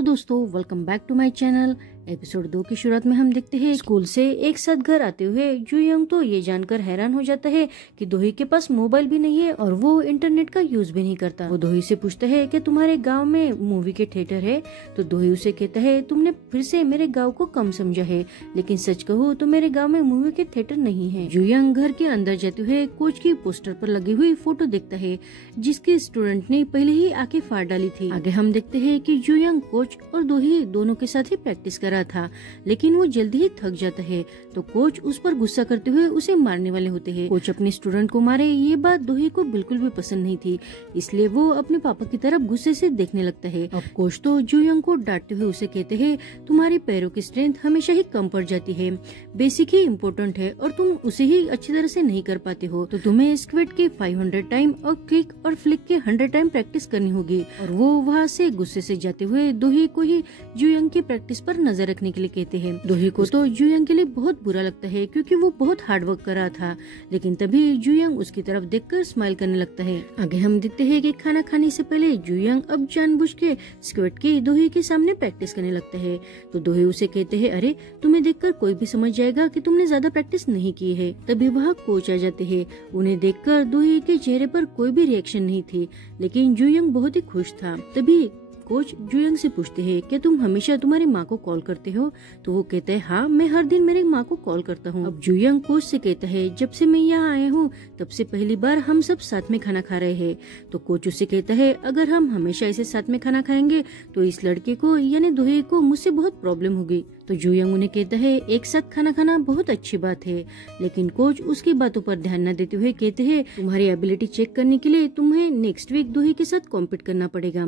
Hello दोस्तों, welcome back to my channel. Episode 2 की शुरुआत में हम देखते हैं स्कूल से एक साथ घर आते हुए जुयंग तो ये जानकर हैरान हो जाता है कि दोही के पास मोबाइल भी नहीं है और वो इंटरनेट का यूज भी नहीं करता। वो दोही से पूछता है कि तुम्हारे गांव में मूवी के थिएटर है? तो दोही उसे कहता है तुमने फिर से मेरे गाँव को कम समझा है, लेकिन सच कहूँ तो मेरे गाँव में मूवी के थिएटर नहीं है। जुयंग घर के अंदर जाते हुए कोच की पोस्टर पर लगी हुई फोटो देखता है जिसके स्टूडेंट ने पहले ही आके फाड़ डाली थी। आगे हम देखते हैं कि जुयंग कोच और दोही दोनों के साथ ही प्रैक्टिस कर रहा था, लेकिन वो जल्दी ही थक जाता है तो कोच उस पर गुस्सा करते हुए उसे मारने वाले होते हैं। कोच अपने स्टूडेंट को मारे ये बात दोही को बिल्कुल भी पसंद नहीं थी, इसलिए वो अपने पापा की तरफ गुस्से से देखने लगता है। अब कोच तो जुयंग को डांटते हुए उसे कहते हैं तुम्हारे पैरों की स्ट्रेंथ हमेशा ही कम पड़ जाती है, बेसिक ही इम्पोर्टेंट है और तुम उसे ही अच्छी तरह से नहीं कर पाते हो, तो तुम्हें स्क्वेट के 500 टाइम और क्लिक और फ्लिक के 100 टाइम प्रैक्टिस करनी होगी। और वो वहाँ से गुस्से से जाते हुए दोही को ही जुयंग की प्रैक्टिस पर नजर रखने के लिए कहते हैं। दोही को तो जुयंग के लिए बहुत बुरा लगता है क्योंकि वो बहुत हार्ड वर्क कर रहा था, लेकिन तभी जुयंग उसकी तरफ देखकर स्माइल करने लगता है। आगे हम देखते हैं कि खाना खाने से पहले जुयंग अब जानबूझ के स्क्वेट की दोही के सामने प्रैक्टिस करने लगता है। तो दोही उसे कहते हैं अरे तुम्हें देखकर कोई भी समझ जाएगा कि तुमने ज्यादा प्रैक्टिस नहीं की है। तभी वहाँ कोच आ जाते हैं। उन्हें देखकर दोही के चेहरे पर कोई भी रिएक्शन नहीं थी, लेकिन जुयंग बहुत ही खुश था। तभी कोच जुयंग से पूछते हैं क्या तुम हमेशा तुम्हारी माँ को कॉल करते हो? तो वो कहता है हाँ, मैं हर दिन मेरी माँ को कॉल करता हूँ। अब जुयंग कोच से कहता है जब से मैं यहाँ आया हूँ तब से पहली बार हम सब साथ में खाना खा रहे हैं। तो कोच उससे कहता है अगर हम हमेशा ऐसे साथ में खाना खाएंगे तो इस लड़के को यानी दोही को मुझसे बहुत प्रॉब्लम होगी। तो जुयंग उन्हें कहता है एक साथ खाना खाना बहुत अच्छी बात है, लेकिन कोच उसकी बातों पर ध्यान न देते हुए कहते हैं तुम्हारी एबिलिटी चेक करने के लिए तुम्हें नेक्स्ट वीक दोही के साथ कॉम्पीट करना पड़ेगा।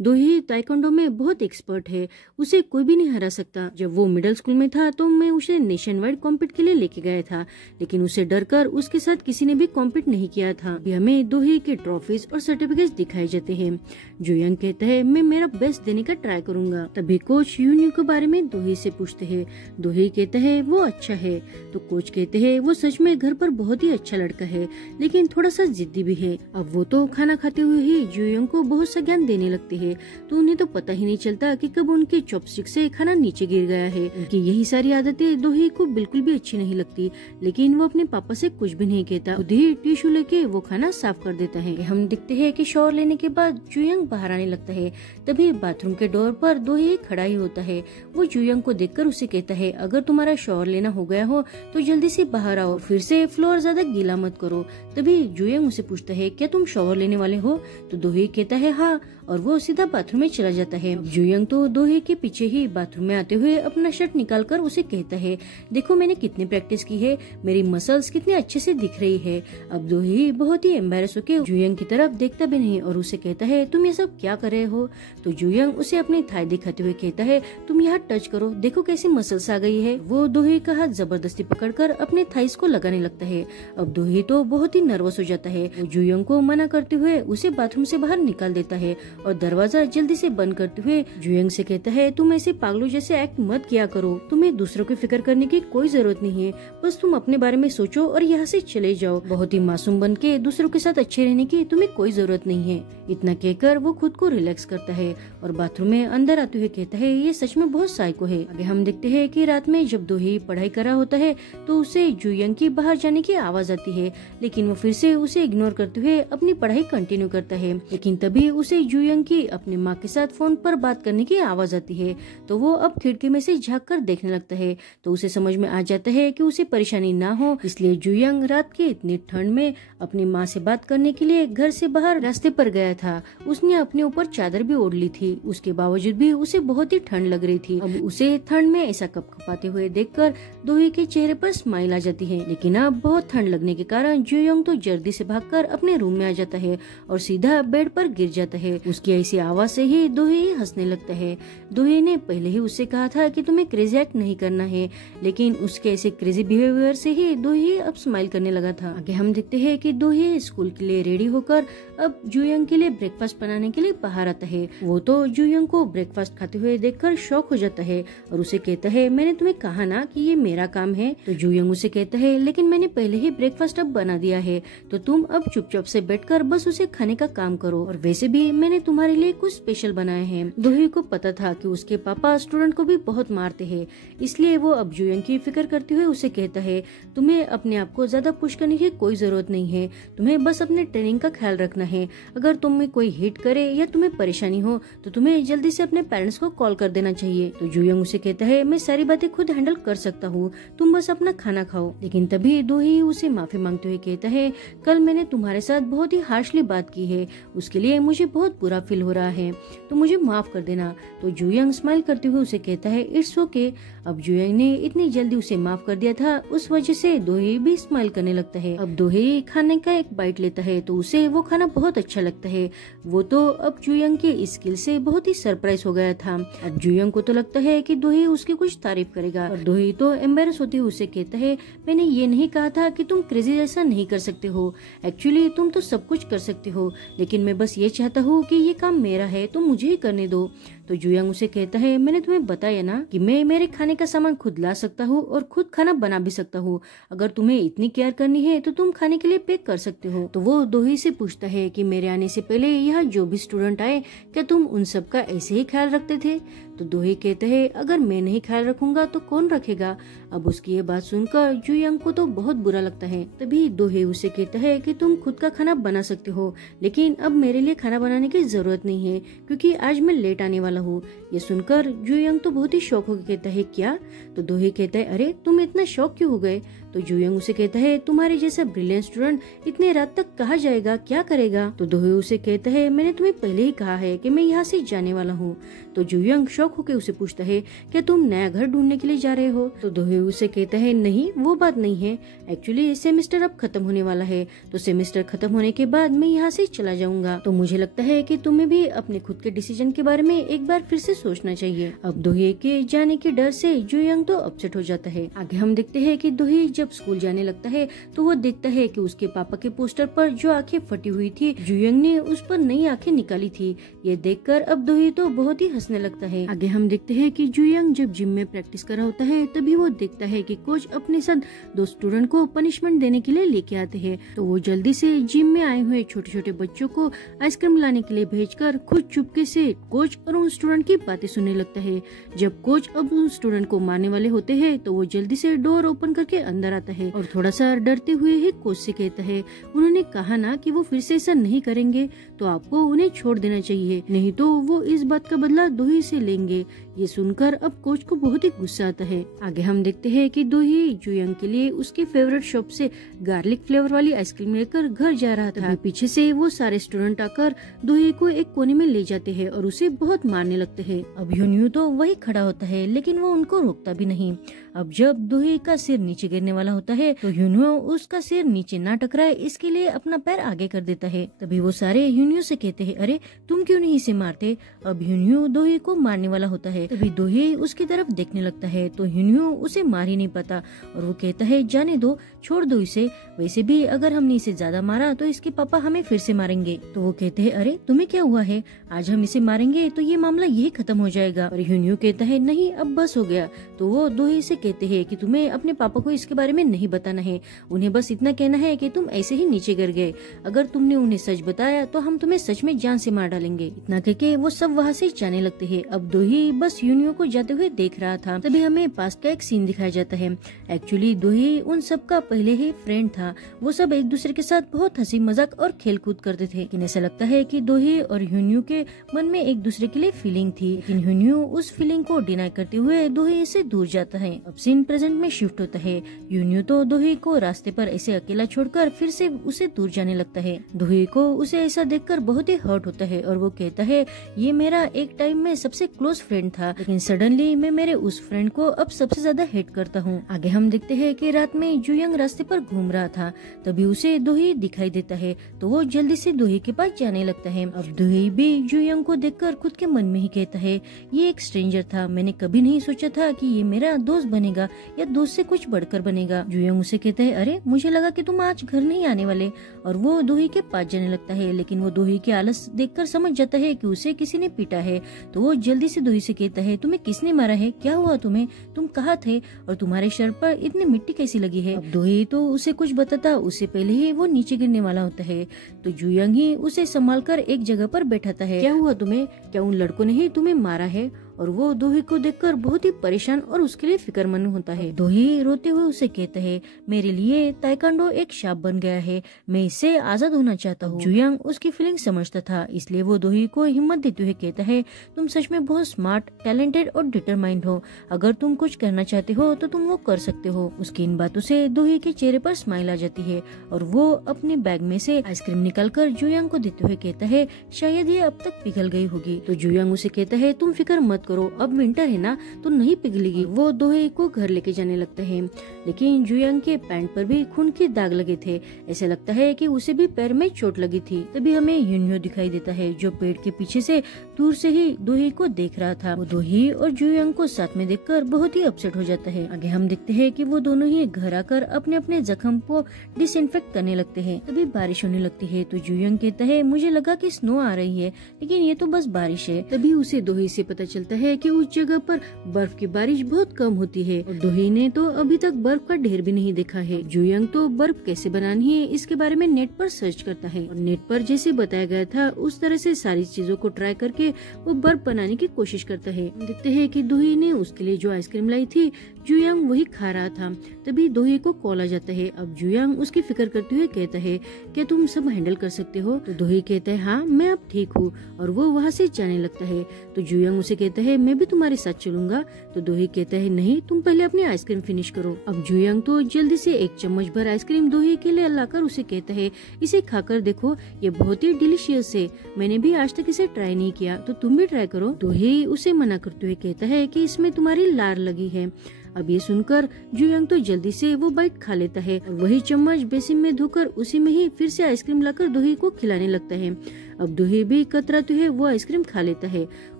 दोही ताइक्वांडो में बहुत एक्सपर्ट है, उसे कोई भी नहीं हरा सकता। जब वो मिडिल स्कूल में था तो मैं उसे नेशन वाइड कॉम्पीट के लिए लेके गया था, लेकिन उसे डर कर उसके साथ किसी ने भी कॉम्पीट नहीं किया था। हमें दोही के ट्रॉफीज और सर्टिफिकेट दिखाए जाते हैं। जुयंग कहता है मैं मेरा बेस्ट देने का ट्राई करूंगा। तभी कोच यूनियन के बारे में दोही से पूछते हैं। दोही कहता है वो अच्छा है। तो कोच कहते हैं वो सच में घर पर बहुत ही अच्छा लड़का है, लेकिन थोड़ा सा जिद्दी भी है। अब वो तो खाना खाते हुए ही जुयंग को बहुत सा ज्ञान देने लगते हैं, तो उन्हें तो पता ही नहीं चलता कि कब उनके चॉपस्टिक से खाना नीचे गिर गया है। उनकी यही सारी आदतें दोही को बिल्कुल भी अच्छी नहीं लगती, लेकिन वो अपने पापा से कुछ भी नहीं कहता। खुद ही टिश्यू लेके वो खाना साफ कर देता है। हम दिखते हैं कि शॉवर लेने के बाद जुयंग बाहर आने लगता है। तभी बाथरूम के डोर पर दोही खड़ा ही होता है। वो जुयंग को देखकर उसे कहता है अगर तुम्हारा शॉवर लेना हो गया हो तो जल्दी से बाहर आओ, फिर से फ्लोर ज्यादा गीला मत करो। तभी जुयंग उसे पूछता है क्या तुम शॉवर लेने वाले हो? तो दोही कहता है हाँ, और वो सीधा बाथरूम में चला जाता है। जुयंग तो दोही के पीछे ही बाथरूम में आते हुए अपना शर्ट निकालकर उसे कहता है देखो मैंने कितनी प्रैक्टिस की है, मेरी मसल्स कितने अच्छे से दिख रही है। अब दोही बहुत ही एम्बेरस होकर जुयंग की तरफ देखता भी नहीं और उसे कहता है तुम ये सब क्या कर रहे हो? तो जुयंग उसे अपनी थाई दिखाते हुए कहता है तुम यहाँ टच करो, देखो कैसी मसल्स आ गई है। वो दोही का हाथ जबरदस्ती पकड़कर अपने थाइस को लगाने लगता है। अब दोही तो बहुत ही नर्वस हो जाता है। वो जुयंग को मना करते हुए उसे बाथरूम से बाहर निकाल देता है और दरवाजा जल्दी से बंद करते हुए जुयंग से कहता है तुम ऐसे पागलों जैसे एक्ट मत किया करो, तुम्हें दूसरों की फिक्र करने की कोई जरूरत नहीं है, बस तुम अपने बारे में सोचो और यहाँ से चले जाओ। बहुत ही मासूम बन के दूसरों के साथ अच्छे रहने की तुम्हें कोई जरूरत नहीं है। इतना कहकर वो खुद को रिलैक्स करता है और बाथरूम में अंदर आते हुए कहता है ये सच में बहुत साइको है। आगे हम देखते हैं कि रात में जब दोही पढ़ाई कर रहा होता है तो उसे जुयंग की बाहर जाने की आवाज आती है, लेकिन वो फिर से उसे इग्नोर करते हुए अपनी पढ़ाई कंटिन्यू करता है। लेकिन तभी उसे जुयंग की अपनी माँ के साथ फोन पर बात करने की आवाज आती है, तो वो अब खिड़की में से झाँक कर देखने लगता है। तो उसे समझ में आ जाता है कि उसे परेशानी ना हो, इसलिए जुयंग रात की इतनी ठंड में अपनी माँ से बात करने के लिए घर से बाहर रास्ते पर गया था। उसने अपने ऊपर चादर भी ओढ़ ली थी, उसके बावजूद भी उसे बहुत ही ठंड लग रही थी। अब उसे ठंड में ऐसा कपकपाते हुए देखकर दोही के चेहरे पर स्माइल आ जाती है, लेकिन अब बहुत ठंड लगने के कारण जुयंग तो जल्दी से भागकर अपने रूम में आ जाता है और सीधा बेड पर गिर जाता है। उसकी ऐसी आवाज से ही दोही हंसने लगता है। दोही ने पहले ही उससे कहा था कि तुम्हें क्रेजी एक्ट नहीं करना है, लेकिन उसके ऐसे क्रेजी बिहेवियर से ही दोही अब स्माइल करने लगा था। आगे हम देखते हैं कि दोही स्कूल के लिए रेडी होकर अब जुयंग के लिए ब्रेकफास्ट बनाने के लिए बाहर आता है। वो तो जुयंग को ब्रेकफास्ट खाते हुए देखकर शॉक हो जाता है और उसे कहता है मैंने तुम्हें कहा ना कि ये मेरा काम है। तो जुयंग उसे कहता है लेकिन मैंने पहले ही ब्रेकफास्ट अब बना दिया है, तो तुम अब चुपचाप से बैठकर बस उसे खाने का काम करो, और वैसे भी मैंने तुम्हारे लिए कुछ स्पेशल बनाए हैं। दोही को पता था कि उसके पापा स्टूडेंट को भी बहुत मारते हैं, इसलिए वो अब जुयंग की फिक्र करते हुए उसे कहता है, तुम्हें अपने आप को ज्यादा पुश करने की कोई जरूरत नहीं है, तुम्हें बस अपने ट्रेनिंग का ख्याल रखना है। अगर तुम्हें कोई हिट करे या तुम्हें परेशानी हो तो तुम्हें जल्दी से अपने पेरेंट्स को कॉल कर देना चाहिए। तो जुयंग उसे कहता है, मैं सारी बातें खुद हैंडल कर सकता हूँ, तुम बस अपना खाना खाओ। लेकिन तभी दोही उसे माफी मांगते हुए कहता है, कल मैंने तुम्हारे साथ बहुत ही हार्शली बात की है, उसके लिए मुझे बहुत बुरा फील हो रहा है, तो मुझे माफ कर देना। तो जुयंग स्माइल करते हुए उसे कहता है, इट्स ओके। अब जुयंग ने इतनी जल्दी उसे माफ कर दिया था, उस वजह से दोही भी स्माइल करने लगता है। अब दोही खाने का एक बाइट लेता है तो उसे वो खाना बहुत अच्छा लगता है। वो तो अब जुयंग के स्किल से बहुत ही सरप्राइज हो गया था। अब जुयंग को तो लगता है कि दोही उसकी कुछ तारीफ करेगा, और दोही तो एम्बेरस होते हुए उसे कहता है, मैंने ये नहीं कहा था कि तुम क्रेजी जैसा नहीं कर सकते हो, एक्चुअली तुम तो सब कुछ कर सकते हो, लेकिन मैं बस ये चाहता हूँ कि ये काम मेरा है तो मुझे ही करने दो। तो जुयंग उसे कहता है, मैंने तुम्हें बताया ना कि मैं मेरे खाने का सामान खुद ला सकता हूँ और खुद खाना बना भी सकता हूँ, अगर तुम्हें इतनी केयर करनी है तो तुम खाने के लिए पैक कर सकते हो। तो वो दोही से पूछता है कि मेरे आने से पहले यहाँ जो भी स्टूडेंट आए, क्या तुम उन सब का ऐसे ही ख्याल रखते थे? तो दोही कहते हैं, अगर मैं नहीं ख्याल रखूंगा तो कौन रखेगा? अब उसकी ये बात सुनकर जुयंग को तो बहुत बुरा लगता है। तभी दोही उसे कहता है कि तुम खुद का खाना बना सकते हो, लेकिन अब मेरे लिए खाना बनाने की जरूरत नहीं है क्योंकि आज मैं लेट आने वाला हूँ। ये सुनकर जुयंग तो बहुत ही शौक होकर कहता है, क्या? तो दोही कहता है, अरे तुम इतना शौक क्यों हो गए? तो जुयंग उसे कहता है, तुम्हारे जैसा ब्रिलियंट स्टूडेंट इतने रात तक कहाँ जाएगा, क्या करेगा? तो दोही उसे कहता है, मैंने तुम्हें पहले ही कहा है कि मैं यहाँ से जाने वाला हूँ। तो जुयंग शौक होकर उसे पूछता है, क्या तुम नया घर ढूंढने के लिए जा रहे हो? तो दोही उसे कहता है, नहीं वो बात नहीं है, एक्चुअली सेमेस्टर अब खत्म होने वाला है, तो सेमेस्टर खत्म होने के बाद मैं यहाँ से चला जाऊंगा। तो मुझे लगता है कि तुम्हें भी अपने खुद के डिसीजन के बारे में एक बार फिर से सोचना चाहिए। अब दोही के जाने के डर से जुयंग तो अपसेट हो जाता है। आगे हम देखते हैं कि दोही जब स्कूल जाने लगता है तो वो देखता है कि उसके पापा के पोस्टर पर जो आंखें फटी हुई थी, जुयंग ने उस पर नई आंखें निकाली थी। ये देखकर अब दोही तो बहुत ही हंसने लगता है। आगे हम देखते हैं कि जुयंग जब जिम में प्रैक्टिस कर रहा होता है तभी वो देखता है कि कोच अपने साथ दो स्टूडेंट को पनिशमेंट देने के लिए लेके आते हैं। तो वो जल्दी से जिम में आए हुए छोटे छोटे बच्चों को आइसक्रीम लाने के लिए भेजकर खुद चुपके से कोच और उन स्टूडेंट की बातें सुनने लगता है। जब कोच अब उन स्टूडेंट को मारने वाले होते हैं तो वो जल्दी से डोर ओपन करके अंदर आता है और थोड़ा सा डरते हुए ही कोच से कहता है, उन्होंने कहा ना कि वो फिर से ऐसा नहीं करेंगे, तो आपको उन्हें छोड़ देना चाहिए, नहीं तो वो इस बात का बदला दोही से लेंगे। ये सुनकर अब कोच को बहुत ही गुस्सा आता है। आगे हम देखते हैं कि दोही जुयंग के लिए उसके फेवरेट शॉप से गार्लिक फ्लेवर वाली आइसक्रीम लेकर घर जा रहा था। पीछे से वो सारे स्टूडेंट आकर दोही को एक कोने में ले जाते हैं और उसे बहुत मारने लगते हैं। अब ह्यून्यू तो वही खड़ा होता है लेकिन वो उनको रोकता भी नहीं। अब जब दोही का सिर नीचे गिरने वाला होता है तो ह्यून्यू उसका सिर नीचे ना टकराए इसके लिए अपना पैर आगे कर देता है। तभी वो सारे ह्यून्यू से कहते हैं, अरे तुम क्यों नहीं इसे मारते? अब ह्यून्यू दोही को मारने वाला होता है। तभी दोही उसकी तरफ देखने लगता है तो ह्यून्यू उसे मार ही नहीं पाता और वो कहता है, जाने दो, छोड़ दो इसे, वैसे भी अगर हमने इसे ज्यादा मारा तो इसके पापा हमें फिर से मारेंगे। तो वो कहते हैं, अरे तुम्हें क्या हुआ है, आज हम इसे मारेंगे तो ये मामला यही खत्म हो जाएगा। और ह्यून्यू कहता है, नहीं अब बस हो गया। तो वो दोही से कहते हैं कि तुम्हें अपने पापा को इसके बारे में नहीं बताना है, उन्हें बस इतना कहना है कि तुम ऐसे ही नीचे गिर गए, अगर तुमने उन्हें सच बताया तो हम तुम्हें सच में जान से मार डालेंगे। इतना कहके वो सब वहाँ से जाने लगते हैं। अब दोही बस ह्यून्यू को जाते हुए देख रहा था। तभी हमें पास्ट का एक सीन दिखाया जाता है। एक्चुअली दोही उन सब का पहले ही फ्रेंड था, वो सब एक दूसरे के साथ बहुत हंसी मजाक और खेल कूद करते थे। लेकिन ऐसा लगता है कि दोही और ह्यून्यू के मन में एक दूसरे के लिए फीलिंग थी, लेकिन ह्यून्यू उस फीलिंग को डिनाई करते हुए दोही से दूर जाता है। अब सीन प्रेजेंट में शिफ्ट होता है। ह्यून्यू तो दोही को रास्ते पर ऐसे अकेला छोड़कर फिर से उसे दूर जाने लगता है। दोही को उसे ऐसा देखकर बहुत ही हर्ट होता है और वो कहता है, ये मेरा एक टाइम में सबसे क्लोज फ्रेंड था, लेकिन सडनली मैं मेरे उस फ्रेंड को अब सबसे ज्यादा हेट करता हूँ। आगे हम देखते हैं कि रात में जुयंग रास्ते पर घूम रहा था, तभी उसे दोही दिखाई देता है तो वो जल्दी से दोही के पास जाने लगता है। अब दोही भी जुयंग को देखकर खुद के मन में ही कहता है, ये एक स्ट्रेंजर था, मैंने कभी नहीं सोचा था कि ये मेरा दोस्त बनेगा या दोस्त से कुछ बढ़कर बनेगा। जुयंग उसे कहता है, अरे मुझे लगा कि तुम आज घर नहीं आने वाले, और वो दोही के पास जाने लगता है। लेकिन वो दोही के आलस देखकर समझ जाता है कि उसे किसी ने पीटा है, तो वो जल्दी से दोही से कहता है, तुम्हें किसने मारा है, क्या हुआ तुम्हें, तुम कहाँ थे और तुम्हारे सर पर इतनी मिट्टी कैसी लगी है। अब दोही तो उसे कुछ बताता उससे पहले ही वो नीचे गिरने वाला होता है, तो जुयंग ही उसे संभाल कर एक जगह पर बैठाता है। क्या हुआ तुम्हें, क्या उन लड़कों ने ही तुम्हें मारा है। और वो दोही को देखकर बहुत ही परेशान और उसके लिए फिक्रमंद होता है। दोही रोते हुए उसे कहता है, मेरे लिए ताइक्वांडो एक शाप बन गया है, मैं इससे आजाद होना चाहता हूँ। जुयंग उसकी फीलिंग समझता था, इसलिए वो दोही को हिम्मत देते हुए कहता है, तुम सच में बहुत स्मार्ट, टैलेंटेड और डिटरमाइंड हो, अगर तुम कुछ करना चाहते हो तो तुम वो कर सकते हो। उसकी इन बातों से दोही के चेहरे पर स्माइल आ जाती है और वो अपने बैग में से आइसक्रीम निकालकर जुयंग को देते हुए कहता है, शायद ये अब तक पिघल गई होगी। तो जुयंग उसे कहता है, तुम फिक्र मत करो, अब विंटर है ना तो नहीं पिघलेगी। वो दोही को घर लेके जाने लगता है, लेकिन जुयंग के पैंट पर भी खून के दाग लगे थे, ऐसे लगता है कि उसे भी पैर में चोट लगी थी। तभी हमें यूनियो दिखाई देता है, जो पेड़ के पीछे से दूर से ही दोही को देख रहा था। वो दोही और जुयंग को साथ में देखकर बहुत ही अपसेट हो जाता है। आगे हम देखते हैं कि वो दोनों ही घर आकर अपने अपने जख्म को डिसइंफेक्ट करने लगते हैं। तभी बारिश होने लगती है, तो जुयंग कहता है, मुझे लगा कि स्नो आ रही है, लेकिन ये तो बस बारिश है। तभी उसे दोही से पता चलता है कि उस जगह पर बर्फ की बारिश बहुत कम होती है और दोही ने तो अभी तक बर्फ का ढेर भी नहीं देखा है। जुयंग तो बर्फ कैसे बनानी है इसके बारे में नेट पर सर्च करता है और नेट पर जैसे बताया गया था उस तरह से सारी चीजों को ट्राई करके वो बर्फ बनाने की कोशिश करता है। देखते हैं कि दोही ने उसके लिए जो आइसक्रीम लाई थी जुयंग वही खा रहा था। तभी दोही को कॉल आ जाता है। अब जुयंग उसकी फिक्र करते हुए कहता है, क्या तुम सब हैंडल कर सकते हो। तो दोही कहता है, हाँ मैं अब ठीक हूँ, और वो वहाँ से जाने लगता है। तो जुयंग उसे कहता है, मैं भी तुम्हारे साथ चलूंगा। तो दोही कहता है, नहीं तुम पहले अपनी आइसक्रीम फिनिश करो। अब जुयंग तो जल्दी से एक चम्मच भर आइसक्रीम दोही के लिए लाकर उसे कहता है, इसे खाकर देखो, ये बहुत ही डिलीशियस है, मैंने भी आज तक इसे ट्राई नहीं किया, तो तुम भी ट्राई करो। दोही उसे मना करते हुए कहता है कि इसमें तुम्हारी लार लगी है। अब ये सुनकर जुयंग तो जल्दी से वो बाइट खा लेता है और वही चम्मच बेसिन में धोकर उसी में ही फिर से आइसक्रीम लाकर दोही को खिलाने लगता है। अब दोही भी कतराते हुए वो आइसक्रीम खा लेता है,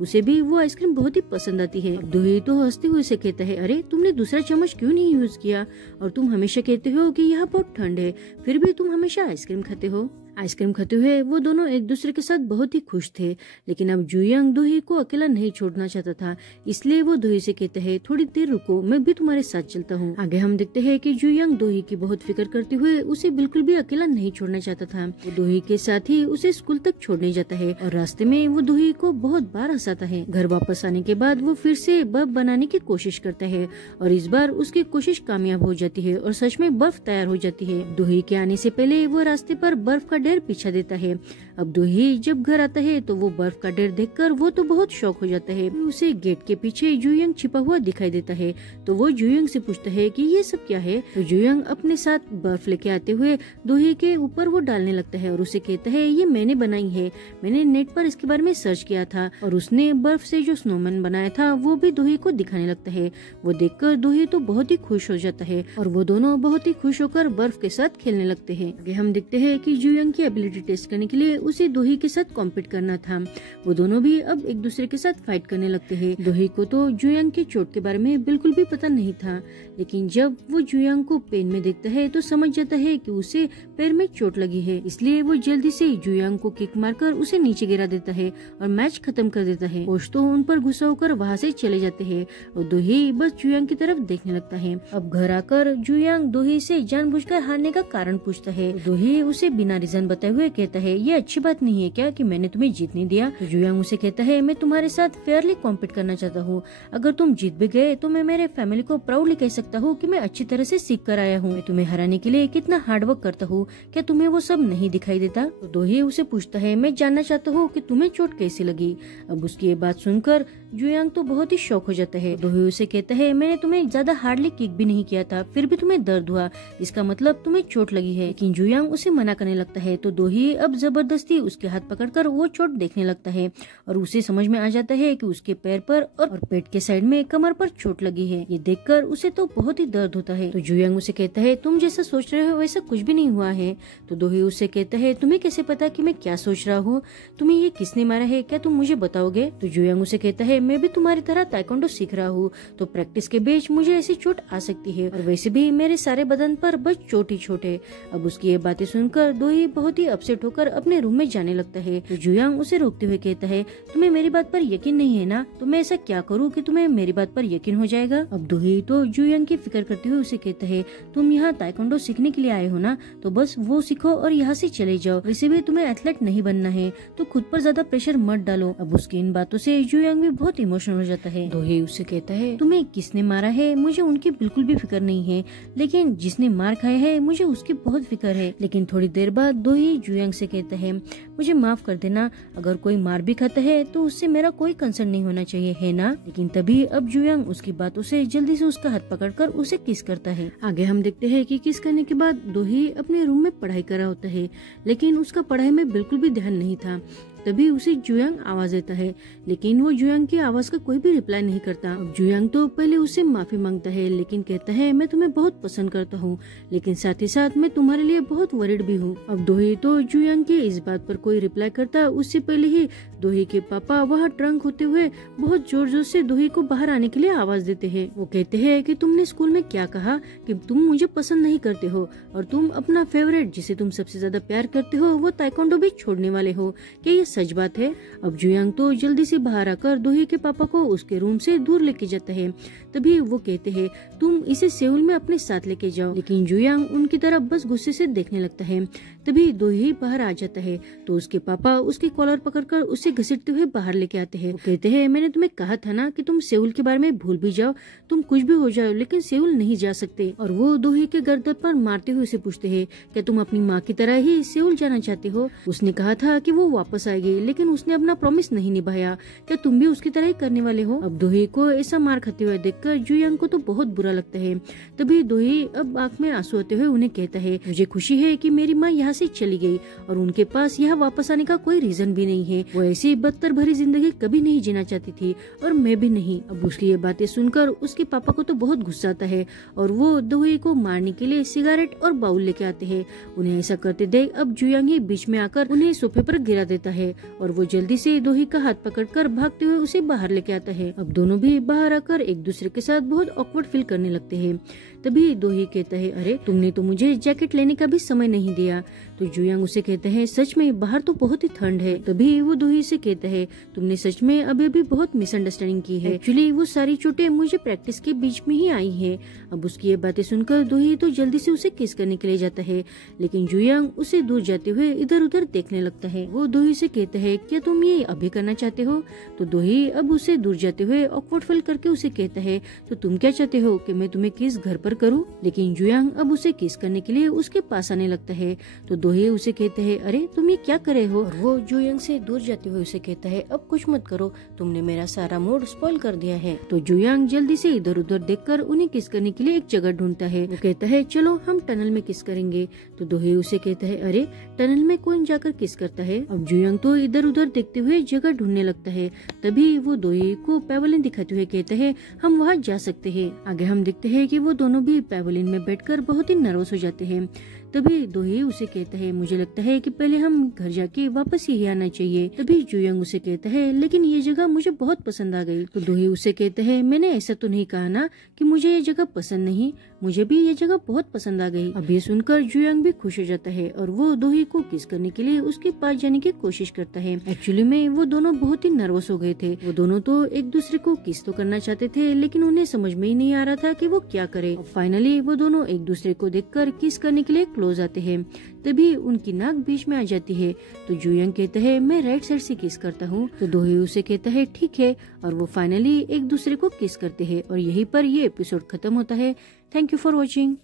उसे भी वो आइसक्रीम बहुत ही पसंद आती है। दोही तो हंसते हुए से कहता है, अरे तुमने दूसरा चम्मच क्यों नहीं यूज किया, और तुम हमेशा कहते हो कि यहाँ बहुत ठंड है, फिर भी तुम हमेशा आइसक्रीम खाते हो। आइसक्रीम खाते हुए वो दोनों एक दूसरे के साथ बहुत ही खुश थे, लेकिन अब जुयंग दोही को अकेला नहीं छोड़ना चाहता था, इसलिए वो दोही से कहता है, थोड़ी देर रुको, मैं भी तुम्हारे साथ चलता हूँ। आगे हम देखते हैं कि जुयंग दोही की बहुत फिक्र करते हुए उसे बिल्कुल भी अकेला नहीं छोड़ना चाहता था। वो दोही के साथ ही उसे स्कूल तक छोड़ने जाता है और रास्ते में वो दोही को बहुत बार हंसाता है। घर वापस आने के बाद वो फिर से बर्फ बनाने की कोशिश करता है और इस बार उसकी कोशिश कामयाब हो जाती है और सच में बर्फ तैयार हो जाती है। दोही के आने से पहले वो रास्ते पर बर्फ का ढेर पीछा देता है। अब दोही जब घर आता है तो वो बर्फ का ढेर देखकर वो तो बहुत शौक हो जाता है। उसे गेट के पीछे जुयंग छिपा हुआ दिखाई देता है, तो वो जुयंग से पूछता है कि ये सब क्या है। तो जुयंग अपने साथ बर्फ लेके आते हुए दोही के ऊपर वो डालने लगता है और उसे कहता है, ये मैंने बनाई है, मैंने नेट पर इसके बारे में सर्च किया था, और उसने बर्फ से जो स्नोमैन बनाया था वो भी दोही को दिखाने लगता है। वो देखकर दोही तो बहुत ही खुश हो जाता है और वो दोनों बहुत ही खुश होकर बर्फ के साथ खेलने लगते हैं। आगे हम देखते हैं कि जुयंग की एबिलिटी टेस्ट करने के लिए उसे दोही के साथ कॉम्पीट करना था। वो दोनों भी अब एक दूसरे के साथ फाइट करने लगते हैं। दोही को तो जुयंग के चोट के बारे में बिल्कुल भी पता नहीं था, लेकिन जब वो जुयंग को पेन में देखता है तो समझ जाता है कि उसे पैर में चोट लगी है, इसलिए वो जल्दी से जुयंग को किक मारकर उसे नीचे गिरा देता है और मैच खत्म कर देता है। कोच तो उन पर गुस्सा होकर वहाँ से चले जाते हैं और दोही बस जुयंग की तरफ देखने लगता है। अब घर आकर जुयंग दोही से जानबूझकर हारने का कारण पूछता है। दोही उसे बिना रीजन बताए हुए कहता है, ये अच्छी बात नहीं है क्या कि मैंने तुम्हें जीत नहीं दिया। तो जुयंग उसे कहता है, मैं तुम्हारे साथ फेयरली कॉम्पीट करना चाहता हूँ, अगर तुम जीत भी गए तो मैं मेरे फैमिली को प्राउडली कह सकता हूँ कि मैं अच्छी तरह से सीख कर आया हूँ। मैं तुम्हें हराने के लिए कितना हार्डवर्क करता हूँ, क्या तुम्हें वो सब नहीं दिखाई देता। तो दोही उसे पूछता है, मैं जानना चाहता हूँ कि तुम्हें चोट कैसी लगी। अब उसकी ये बात सुनकर जुयंग तो बहुत ही शौक हो जाता है। दोही उसे कहता है, मैंने तुम्हें ज्यादा हार्डली किक भी नहीं किया था, फिर भी तुम्हें दर्द हुआ, इसका मतलब तुम्हें चोट लगी है। लेकिन जुयंग उसे मना करने लगता है है तो दोही अब जबरदस्ती उसके हाथ पकड़कर वो चोट देखने लगता है और उसे समझ में आ जाता है कि उसके पैर पर और पेट के साइड में कमर पर चोट लगी है। ये देखकर उसे तो बहुत ही दर्द होता है। तो जुयांग उसे कहता है तुम जैसा सोच रहे हो वैसा कुछ भी नहीं हुआ है। तो दोही उसे कहता है तुम्हें कैसे पता कि मैं क्या सोच रहा हूँ, तुम्हें ये किसने मारा है, क्या तुम मुझे बताओगे। तो जुयांग उसे कहता है मैं भी तुम्हारी तरह ताइक्वांडो सीख रहा हूँ, तो प्रैक्टिस के बीच मुझे ऐसी चोट आ सकती है और वैसे भी मेरे सारे बदन पर बस चोट ही चोट है। अब उसकी ये बातें सुनकर दोही बहुत ही अपसेट होकर अपने रूम में जाने लगता है। तो जुयांग उसे रोकते हुए कहता है तुम्हें मेरी बात पर यकीन नहीं है ना, तो मैं ऐसा क्या करूँ कि तुम्हें मेरी बात पर यकीन हो जाएगा। अब दोही तो जुयांग की फिक्र करते हुए उसे कहता है तुम यहाँ ताइक्वांडो सीखने के लिए आए हो ना, तो बस वो सीखो और यहाँ से चले जाओ। वैसे भी तुम्हें एथलेट नहीं बनना है, तो खुद पर ज्यादा प्रेशर मत डालो। अब उसकी इन बातों से जुयांग भी बहुत इमोशनल हो जाता है। दोही उससे कहता है तुम्हें किसने मारा है मुझे उनकी बिल्कुल भी फिक्र नहीं है, लेकिन जिसने मार खाया है मुझे उसकी बहुत फिक्र है। लेकिन थोड़ी देर बाद दोही जुयांग से कहता है मुझे माफ कर देना, अगर कोई मार भी खाता है तो उससे मेरा कोई कंसर्न नहीं होना चाहिए, है ना। लेकिन तभी अब जुयांग उसकी बातों से जल्दी से उसका हाथ पकड़कर उसे किस करता है। आगे हम देखते हैं कि किस करने के बाद दोही अपने रूम में पढ़ाई कर रहा होता है, लेकिन उसका पढ़ाई में बिल्कुल भी ध्यान नहीं था। तभी उसे जुयांग आवाज देता है, लेकिन वो जुयांग की आवाज का कोई भी रिप्लाई नहीं करता। अब जुयांग तो पहले उससे माफी मांगता है, लेकिन कहता है मैं तुम्हें बहुत पसंद करता हूँ, लेकिन साथ ही साथ मैं तुम्हारे लिए बहुत वरीड भी हूँ। अब दोही तो जुयांग की इस बात पर कोई रिप्लाई करता उससे पहले ही दोही के पापा वहाँ ट्रंक होते हुए बहुत जोर जोर से दोही को बाहर आने के लिए आवाज देते हैं। वो कहते हैं कि तुमने स्कूल में क्या कहा कि तुम मुझे पसंद नहीं करते हो और तुम अपना फेवरेट जिसे तुम सबसे ज्यादा प्यार करते हो वो ताइक्वांडो भी छोड़ने वाले हो, क्या ये सच बात है। अब जुयांग तो जल्दी से बाहर आकर दोही के पापा को उसके रूम से दूर लेके जाता है। तभी वो कहते हैं तुम इसे सेउल में अपने साथ लेके जाओ, लेकिन जुयांग उनकी तरफ बस गुस्से से देखने लगता है। तभी दोही बाहर आ जाता है तो उसके पापा उसके कॉलर पकड़कर उसे घसीटते हुए बाहर लेके आते हैं। वो कहते हैं मैंने तुम्हें कहा था ना कि तुम सेउल के बारे में भूल भी जाओ, तुम कुछ भी हो जाओ लेकिन सेउल नहीं जा सकते। और वो दोही के गर्दन पर मारते हुए उसे पूछते हैं क्या तुम अपनी माँ की तरह ही सेउल जाना चाहते हो। उसने कहा था कि वो वापस आएगी, लेकिन उसने अपना प्रॉमिस नहीं निभाया, क्या तुम भी उसकी तरह ही करने वाले हो। अब दोही को ऐसा मार खाते हुए देखकर जुयांग को तो बहुत बुरा लगता है। तभी दोही अब आंख में आंसू आते हुए उन्हें कहता है मुझे खुशी है कि मेरी माँ यहाँ से चली गई और उनके पास यहाँ वापस आने का कोई रीजन भी नहीं है। वो ऐसी बदतर भरी जिंदगी कभी नहीं जीना चाहती थी और मैं भी नहीं। अब उसकी ये बातें सुनकर उसके पापा को तो बहुत गुस्सा आता है और वो दोही को मारने के लिए सिगरेट और बाउल लेके आते हैं। उन्हें ऐसा करते देख अब जुयांग ही बीच में आकर उन्हें सोफे पर गिरा देता है और वो जल्दी से दोही का हाथ पकड़कर भागते हुए उसे बाहर लेके आता है। अब दोनों भी बाहर आकर एक दूसरे के साथ बहुत ऑकवर्ड फील करने लगते हैं। तभी दोही कहता है अरे तुमने तो मुझे जैकेट लेने का भी समय नहीं दिया। तो जुयांग उसे कहता है सच में बाहर तो बहुत ही ठंड है। तभी वो दोही से कहता है तुमने सच में अभी भी बहुत मिसअंडरस्टैंडिंग की है, एक्चुअली वो सारी चोटें मुझे प्रैक्टिस के बीच में ही आई है। अब उसकी ये बातें सुनकर दोही तो जल्दी से उसे किस करने के लिए जाता है, लेकिन जुयांग उसे दूर जाते हुए इधर उधर देखने लगता है। वो दोही से कहता है क्या तुम ये अभी करना चाहते हो। तो दोही अब उसे दूर जाते हुए ऑकवर्ड फील करके उसे कहता है तो तुम क्या चाहते हो कि मैं तुम्हें किस घर पर करूं। लेकिन जुयांग अब उसे किस करने के लिए उसके पास आने लगता है। तो दोही उसे कहते हैं अरे तुम ये क्या कर रहे हो। और वो जुयांग से दूर जाते हुए उसे कहता है अब कुछ मत करो, तुमने मेरा सारा मूड स्पॉइल कर दिया है। तो जुयांग जल्दी से इधर उधर देखकर उन्हें किस करने के लिए एक जगह ढूंढता है। वो कहता है चलो हम टनल में किस करेंगे। तो दोही उसे कहता है अरे टनल में कौन जाकर किस करता है। अब जुयांग तो इधर उधर देखते हुए जगह ढूंढने लगता है। तभी वो दोही को पैवलिन दिखाते हुए कहते हैं हम वहाँ जा सकते हैं। आगे हम देखते हैं कि वो दोनों भी पैवलिन में बैठकर बहुत ही नर्वस हो जाते हैं। तभी दोही उसे कहता है मुझे लगता है कि पहले हम घर जाके वापस ही आना चाहिए। तभी जुयांग उसे कहता है लेकिन ये जगह मुझे बहुत पसंद आ गई। तो दोही उसे कहता है मैंने ऐसा तो नहीं कहा ना कि मुझे ये जगह पसंद नहीं, मुझे भी ये जगह बहुत पसंद आ गई। अब ये सुनकर जुयांग भी खुश हो जाता है और वो दोही को किस करने के लिए उसके पास जाने की कोशिश करता है। एक्चुअली में वो दोनों बहुत ही नर्वस हो गए थे। वो दोनों तो एक दूसरे को किस तो करना चाहते थे, लेकिन उन्हें समझ में ही नहीं आ रहा था कि वो क्या करे। फाइनली वो दोनों एक दूसरे को देखकर किस करने के लिए क्लोज आते हैं। तभी उनकी नाक बीच में आ जाती है। तो जुयांग कहता है मैं राइट साइड से किस करता हूँ। तो दोही उसे कहता है ठीक है और वो फाइनली एक दूसरे को किस करते हैं और यहीं पर ये एपिसोड खत्म होता है। Thank you for watching.